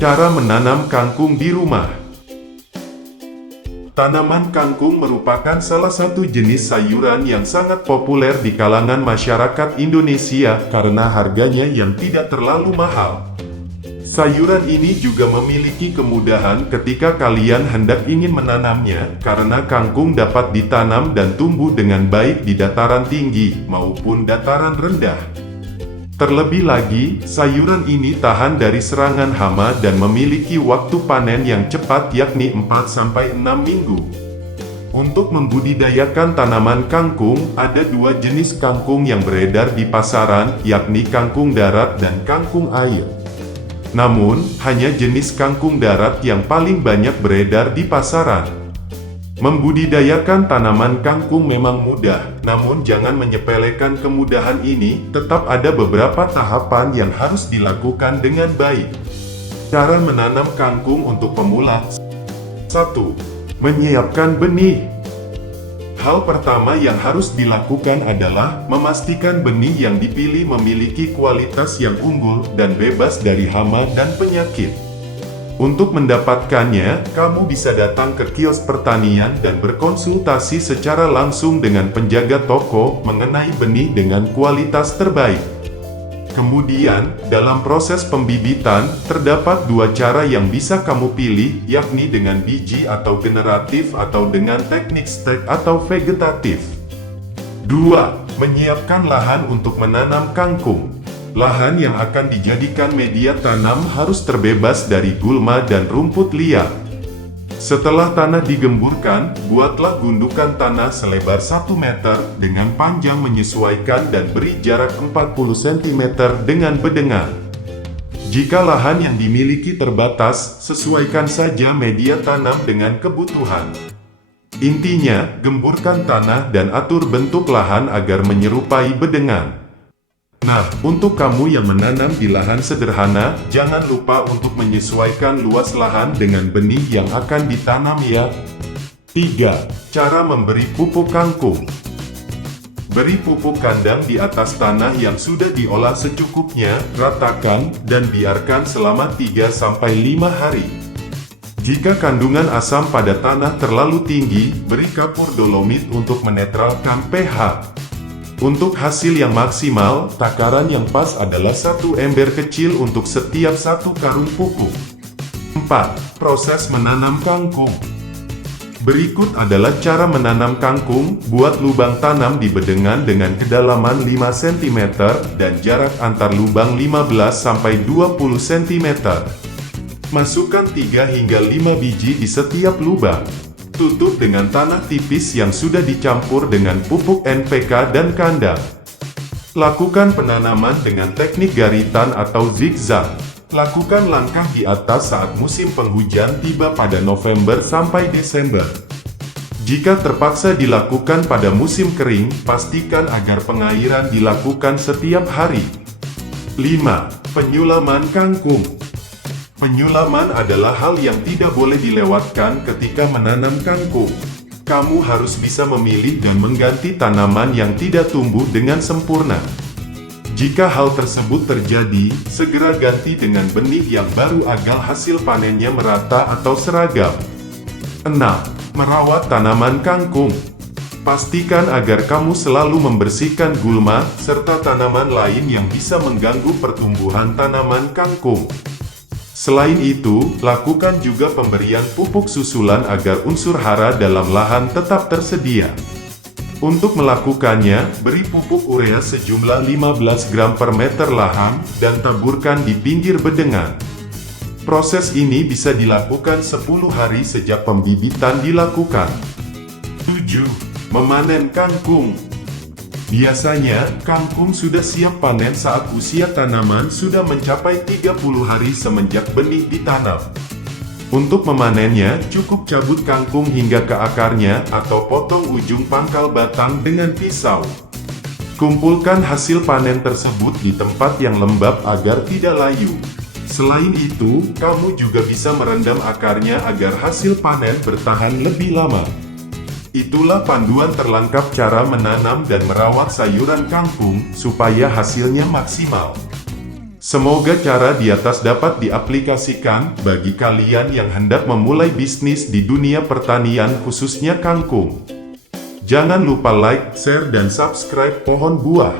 Cara menanam kangkung di rumah. Tanaman kangkung merupakan salah satu jenis sayuran yang sangat populer di kalangan masyarakat Indonesia karena harganya yang tidak terlalu mahal. Sayuran ini juga memiliki kemudahan ketika kalian hendak ingin menanamnya, karena kangkung dapat ditanam dan tumbuh dengan baik di dataran tinggi maupun dataran rendah. Terlebih lagi, sayuran ini tahan dari serangan hama dan memiliki waktu panen yang cepat yakni 4-6 minggu. Untuk membudidayakan tanaman kangkung, ada dua jenis kangkung yang beredar di pasaran, yakni kangkung darat dan kangkung air. Namun, hanya jenis kangkung darat yang paling banyak beredar di pasaran. Membudidayakan tanaman kangkung memang mudah, namun jangan menyepelekan kemudahan ini, tetap ada beberapa tahapan yang harus dilakukan dengan baik. Cara menanam kangkung untuk pemula. 1. Menyiapkan benih. Hal pertama yang harus dilakukan adalah memastikan benih yang dipilih memiliki kualitas yang unggul dan bebas dari hama dan penyakit. Untuk mendapatkannya, kamu bisa datang ke kios pertanian dan berkonsultasi secara langsung dengan penjaga toko mengenai benih dengan kualitas terbaik. Kemudian, dalam proses pembibitan, terdapat dua cara yang bisa kamu pilih, yakni dengan biji atau generatif atau dengan teknik stek atau vegetatif. 2. Menyiapkan lahan untuk menanam kangkung. Lahan yang akan dijadikan media tanam harus terbebas dari gulma dan rumput liar. Setelah tanah digemburkan, buatlah gundukan tanah selebar 1 meter dengan panjang menyesuaikan dan beri jarak 40 cm dengan bedengan. Jika lahan yang dimiliki terbatas, sesuaikan saja media tanam dengan kebutuhan. Intinya, gemburkan tanah dan atur bentuk lahan agar menyerupai bedengan. Nah, untuk kamu yang menanam di lahan sederhana, jangan lupa untuk menyesuaikan luas lahan dengan benih yang akan ditanam ya. 3. Cara memberi pupuk kangkung. Beri pupuk kandang di atas tanah yang sudah diolah secukupnya, ratakan, dan biarkan selama 3-5 hari. Jika kandungan asam pada tanah terlalu tinggi, beri kapur dolomit untuk menetralkan pH. Untuk hasil yang maksimal, takaran yang pas adalah 1 ember kecil untuk setiap 1 karung pupuk. 4. Proses menanam kangkung. Berikut adalah cara menanam kangkung. Buat lubang tanam di bedengan dengan kedalaman 5 cm dan jarak antar lubang 15-20 cm. Masukkan 3 hingga 5 biji di setiap lubang. Tutup dengan tanah tipis yang sudah dicampur dengan pupuk NPK dan kandang. Lakukan penanaman dengan teknik garitan atau zigzag. Lakukan langkah di atas saat musim penghujan tiba pada November sampai Desember. Jika terpaksa dilakukan pada musim kering, pastikan agar pengairan dilakukan setiap hari. 5. Penyulaman kangkung. Penyulaman adalah hal yang tidak boleh dilewatkan ketika menanam kangkung. Kamu harus bisa memilih dan mengganti tanaman yang tidak tumbuh dengan sempurna. Jika hal tersebut terjadi, segera ganti dengan benih yang baru agar hasil panennya merata atau seragam. 6. Merawat tanaman kangkung. Pastikan agar kamu selalu membersihkan gulma, serta tanaman lain yang bisa mengganggu pertumbuhan tanaman kangkung. Selain itu, lakukan juga pemberian pupuk susulan agar unsur hara dalam lahan tetap tersedia. Untuk melakukannya, beri pupuk urea sejumlah 15 gram per meter lahan, dan taburkan di pinggir bedengan. Proses ini bisa dilakukan 10 hari sejak pembibitan dilakukan. 7. Memanen kangkung. Biasanya, kangkung sudah siap panen saat usia tanaman sudah mencapai 30 hari semenjak benih ditanam. Untuk memanennya, cukup cabut kangkung hingga ke akarnya atau potong ujung pangkal batang dengan pisau. Kumpulkan hasil panen tersebut di tempat yang lembab agar tidak layu. Selain itu, kamu juga bisa merendam akarnya agar hasil panen bertahan lebih lama. Itulah panduan terlengkap cara menanam dan merawat sayuran kangkung supaya hasilnya maksimal. Semoga cara di atas dapat diaplikasikan bagi kalian yang hendak memulai bisnis di dunia pertanian khususnya kangkung. Jangan lupa like, share, dan subscribe Pohon Buah.